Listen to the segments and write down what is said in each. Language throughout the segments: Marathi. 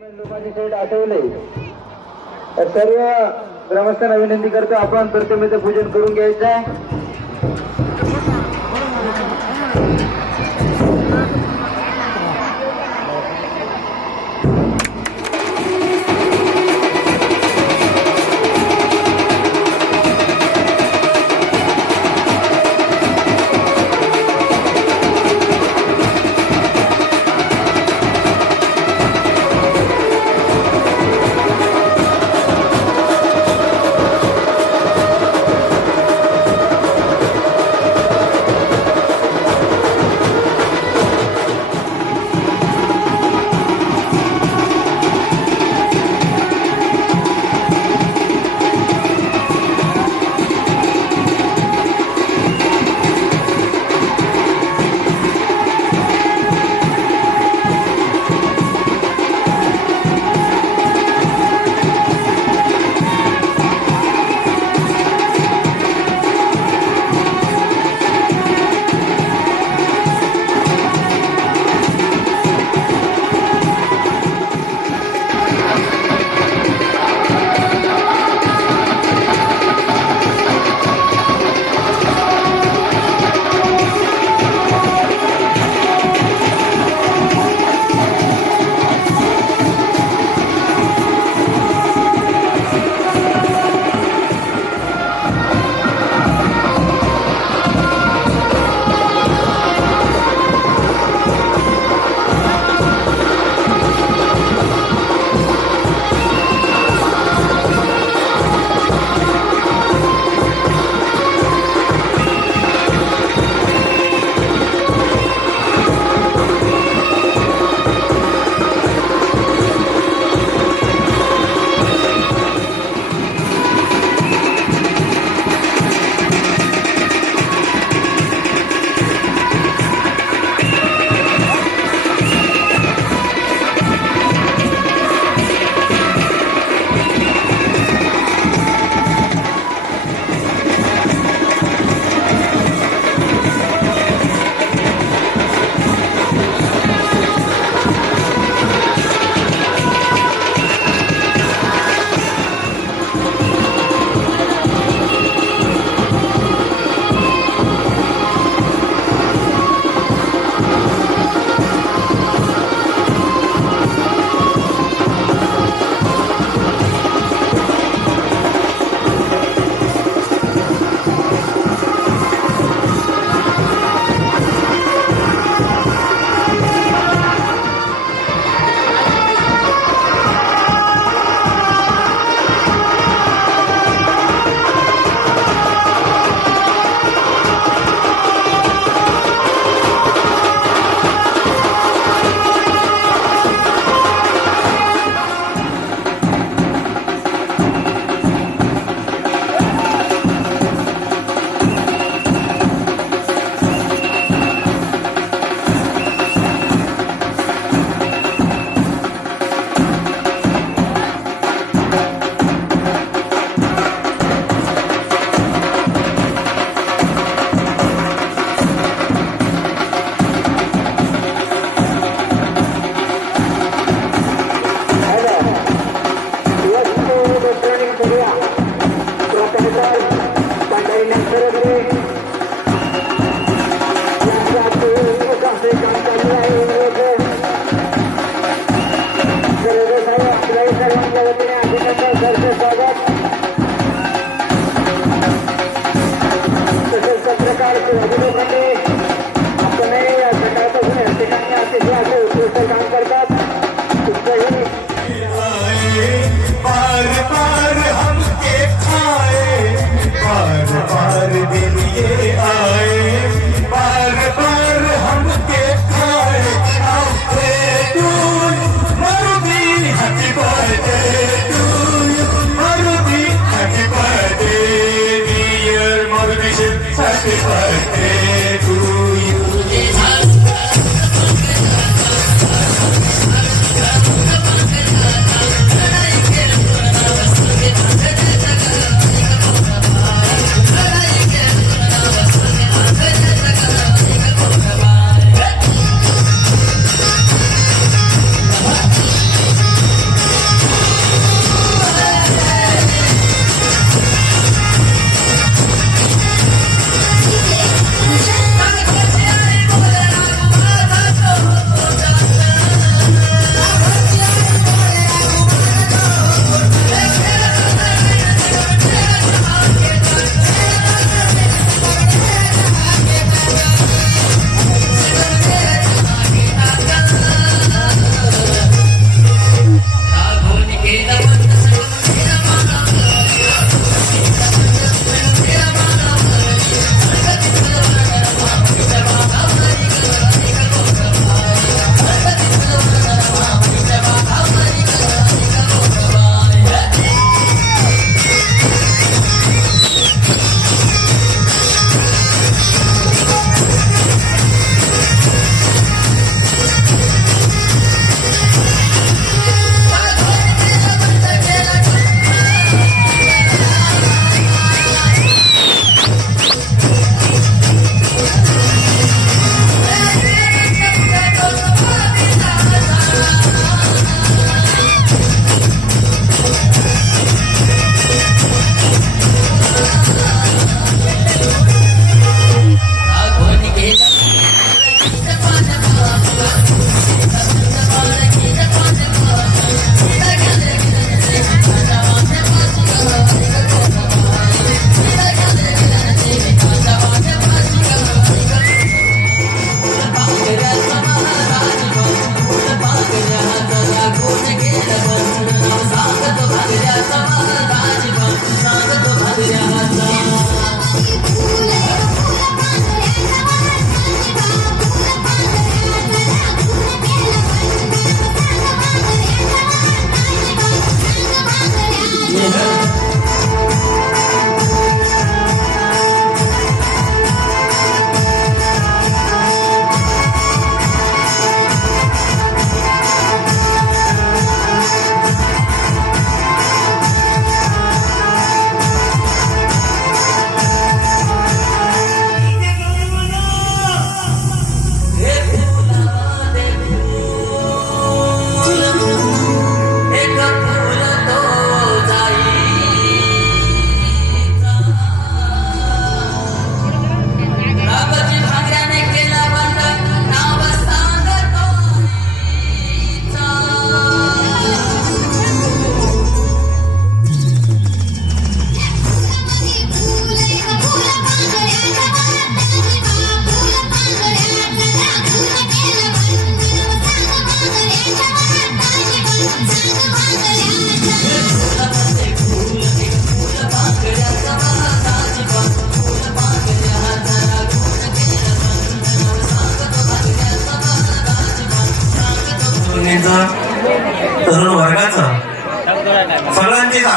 लोकांनी सेट आठवले तर सर्व ग्रामस्थांना विनंती करतो आपण प्रतिमेचं पूजन करून घ्यायचं आहे.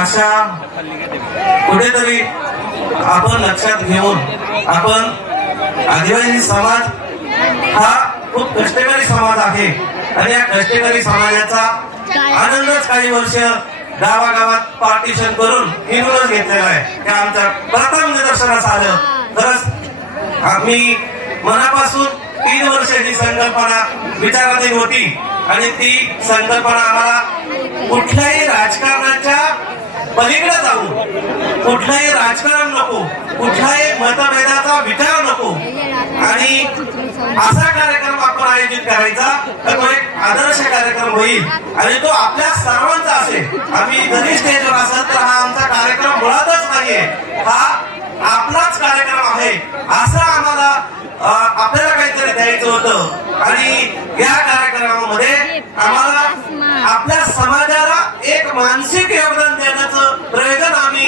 अशा कुठेतरी आपण लक्षात घेऊन आपण आदिवासी समाज हा खूप कष्टकरी समाज आहे आणि या कष्टकरी समाजाचा आनंदच काही वर्ष गावागावात पार्टिशन करून फिरूनच घेतलेला आहे. त्या आमच्या प्रथम निदर्शनास आलं. खरंच आम्ही मनापासून 3 वर्ष ही संकल्पना विचारात होती आणि ती संकल्पना आम्हाला कुठल्याही राजकारणाच्या पलीकडे जाऊन कुठलंही राजकारण नको, कुठल्याही मतभेदाचा विचार नको आणि असा कार्यक्रम आपण आयोजित करायचा तर तो एक आदर्श कार्यक्रम होईल आणि तो आपल्या सर्वांचा असेल. आम्ही जरी स्टेजवर असेल तर हा आमचा कार्यक्रम मुळातच नाहीये, हा आपलाच कार्यक्रम आहे असं आम्हाला आपल्याला काहीतरी द्यायचं होतं आणि या कार्यक्रमामध्ये आम्हाला आपल्या समाजाला एक मानसिक योगदान देण्याचं प्रयोजन आम्ही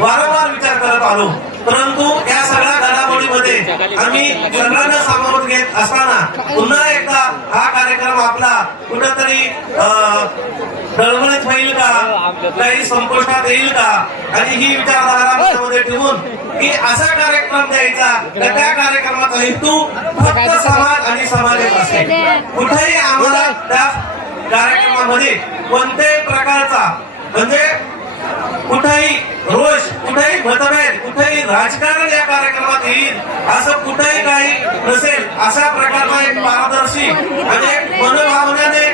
वारंवार विचार करत आलो. परंतु या सगळ्या घडामोडीमध्ये आम्ही सगळ्यांना सामावून घेत असताना पुन्हा एकदा हा कार्यक्रम आपला कुठंतरी डळमळीत होईल का, काही संपुष्टात येईल का आणि ही विचारधारा मनामध्ये ठेवून की असा कार्यक्रम द्यायचा तर त्या कार्यक्रमाचा हेतू फक्त समाज आणि समाजात असेल. कुठेही आम्हाला त्या कार्यक्रमामध्ये कोणत्याही प्रकारचा म्हणजे कुठेही रोष, कुठेही मतभेद, कुठेही राजकारण या कार्यक्रमात येईल असं कुठेही काही नसेल. अशा प्रकारचा एक पारदर्शी आणि एक मनोभावनाने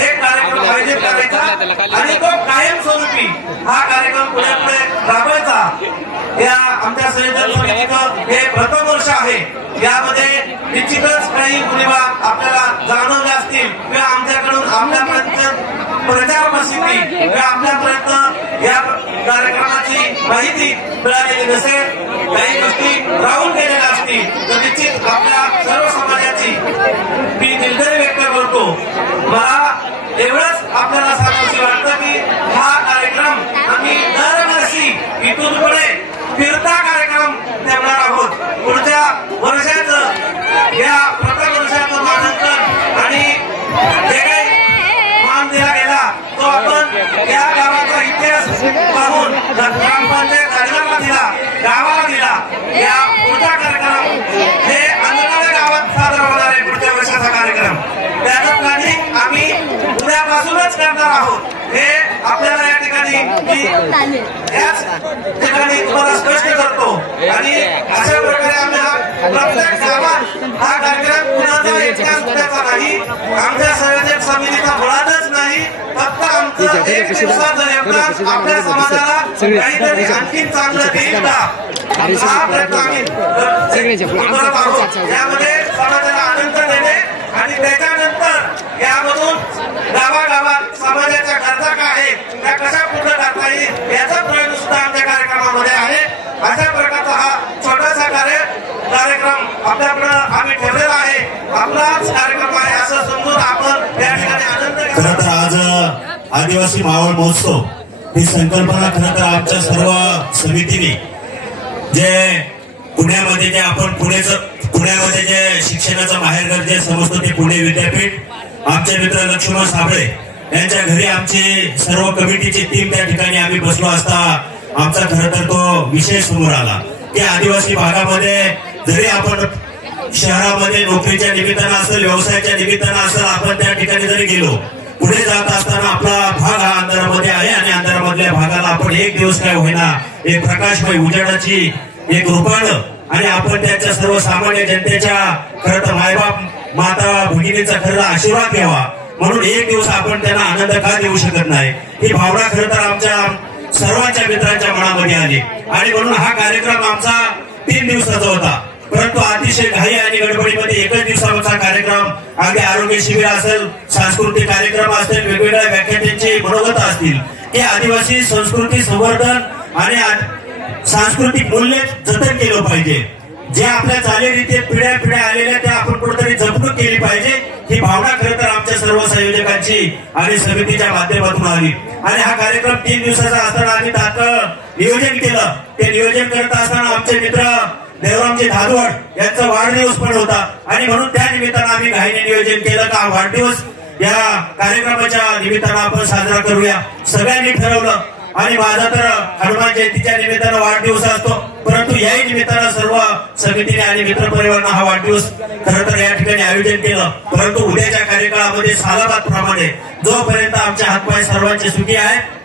एक कार्यक्रम आयोजित करायचा आणि तो कायमस्वरूपी हा कार्यक्रम पुढे पुढे राबवायचा. या आमच्या संयोजन समितीचं हे प्रथम वर्ष आहे. यामध्ये निश्चितच काही उणिवा आपल्याला जाणवल्या असतील किंवा आमच्याकडून आपल्यापर्यंत प्रचार प्रसिद्धी किंवा आपल्यापर्यंत या कार्यक्रमाची माहिती मिळालेली नसेल, काही गोष्टी राहून गेलेल्या असतील तर निश्चित आपल्या सर्व समाजाची मी दिलगिरी व्यक्त करतो. मला एवढंच आपल्याला सांगायची वाटतं की हा कार्यक्रम आम्ही दरवर्षी इथून पुढे फिरता कार्यक्रम ठेवणार आहोत. पुढच्या वर्षाचं या प्रथम वर्षाचं मानांकन आणि जे काही मान दिला गेला तो आपण या गावाचा इतिहास पाहून ग्रामपंचायत अधिकाऱ्याला दिला, गावाला दिला. या पुढचा कार्यक्रम हे अंगणवाडी गावात साजरा होणार आहे. पुढच्या वर्षाचा कार्यक्रम त्याचं प्लॅनिंग आम्ही उद्यापासूनच करणार आहोत. हे आपल्याला या ठिकाणी याच ठिकाणी तुम्हाला स्पष्ट करतो आणि अशा प्रकारे आम्ही प्रत्येक गावात हा कार्यक्रम कुणाचा इतिहास कुणाचा नाही, आमच्या संयोजक समितीचा मुळातच नाही, फक्त आमचं एक दिवसाचं योगदान आपल्या समाजाला काहीतरी आणखी चांगलं देईल का हा प्रयत्न आम्ही करत आहोत. यामध्ये समाजाला आनंद देणे आणि त्याच्यानंतर यामधून गावागावात समाजाच्या गरजा काय आहेत त्या कशा पूर्ण करता येईल याचा प्रयत्न सुद्धा आमच्या कार्यक्रमामध्ये आहे. अशा प्रकारचा हा छोटासा कार्यक्रम आपल्याकडे आम्ही ठेवलेला आहे. आपलाच कार्यक्रम आहे असं समजून आपण या ठिकाणी आनंद. खरं तर आज आदिवासी मावळ महोत्सव ही संकल्पना खरं तर आमच्या सर्व समितीने जे पुण्यामध्ये जे आपण पुण्यामध्ये जे शिक्षणाचं माहेरघर जे समजतो ते पुणे विद्यापीठ, आमचे मित्र लक्ष्मण साबळे यांच्या घरी आमची सर्व कमिटीची टीम त्या ठिकाणी आम्ही बसलो असता आमचा खरं तर तो विषय समोर आला की आदिवासी भागामध्ये जरी आपण शहरामध्ये नोकरीच्या निमित्तानं असेल, व्यवसायाच्या निमित्तानं असेल, आपण त्या ठिकाणी जरी गेलो, पुढे जात असताना आपला भाग हा अंधारामध्ये आहे आणि अंधारामधल्या भागाला आपण एक दिवस काय होईना एक प्रकाशमय उजेडाची एक रूपानं आणि आपण त्यांच्या सर्वसामान्य जनतेच्या खरं तर मायबाप माता भगिनीचा खरं आशीर्वाद घ्यावा म्हणून एक दिवस आपण त्यांना आनंद का देऊ शकत नाही ही भावना खरं तर आमच्या सर्वांच्या मित्रांच्या मनामध्ये आली आणि म्हणून हा कार्यक्रम आमचा 3 दिवसाचा होता. परंतु अतिशय घाई आणि गडबडीमध्ये एकच दिवसाचा कार्यक्रम अगदी आरोग्य शिबिर असेल, सांस्कृतिक कार्यक्रम असतील, वेगवेगळ्या व्याख्यानांची मनोगत असतील की आदिवासी संस्कृती संवर्धन आणि सांस्कृतिक मूल्य जतन केलं पाहिजे. जे आपल्या चालीरीती पिढ्या पिढ्या आलेल्या त्या आपण कुठेतरी जपणूक केली पाहिजे ही भावना खरं तर आमच्या सर्व संयोजकांची आणि समितीच्या माध्यमातून आली आणि हा कार्यक्रम 3 दिवसाचा असताना आम्ही तात्काळ नियोजन केलं. ते नियोजन करत असताना आमचे मित्र देवरामजी धादवड यांचा वाढदिवस पण होता आणि म्हणून त्या निमित्तानं आम्ही घाईने नियोजन केलं का वाढदिवस या कार्यक्रमाच्या निमित्तानं आपण साजरा करूया सगळ्यांनी ठरवलं. आणि माझा तर हनुमान जयंतीच्या निमित्तानं वाढदिवस असतो, परंतु याही निमित्तानं सर्व समितीने आणि मित्रपरिवारानं हा वाढदिवस खरं तर या ठिकाणी आयोजन केलं. परंतु उद्याच्या कार्यकाळामध्ये सालाबाद प्रमाणे जोपर्यंत आमचे हातपाय सर्वांचे सुखी आहेत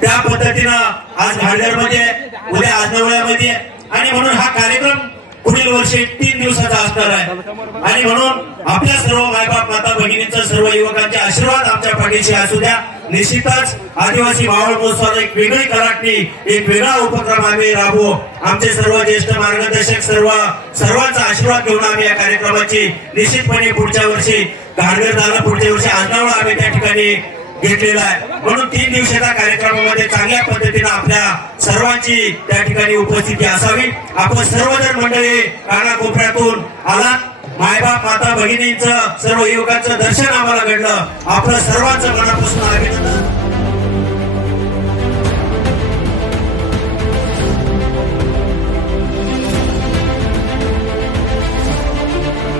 त्या पद्धतीनं आज घाटघरमध्ये, उद्या आजनवळ्यामध्ये, आणि म्हणून हा कार्यक्रम पुढील वर्षी 3 दिवसाचा असणार आहे. आणि म्हणून आपल्या सर्व मायबाप माता भगिनींचा, सर्व युवकांचे आशीर्वाद आमच्या पाठीशी असू द्या. निश्चितच आदिवासी मावळ महोत्सवाला एक वेगळी कलाटणी, एक वेगळा उपक्रम आम्ही राबवू. आमचे सर्व ज्येष्ठ मार्गदर्शक सर्वांचा आशीर्वाद घेऊन आम्ही या कार्यक्रमाची निश्चितपणे पुढच्या वर्षी घाटघर झाला, पुढच्या वर्षी आजनावळा आम्ही त्या ठिकाणी घेतलेला आहे. म्हणून 3 दिवसाच्या कार्यक्रमामध्ये चांगल्या पद्धतीने आपल्या सर्वांची त्या ठिकाणी उपस्थिती असावी. आपण सर्वजण मंडळी कानाकोपऱ्यातून आलात. मायबाप माता भगिनींचं, सर्व युवकांचं दर्शन आम्हाला घडलं. आपलं सर्वांचं मनापासून अभिनंदन.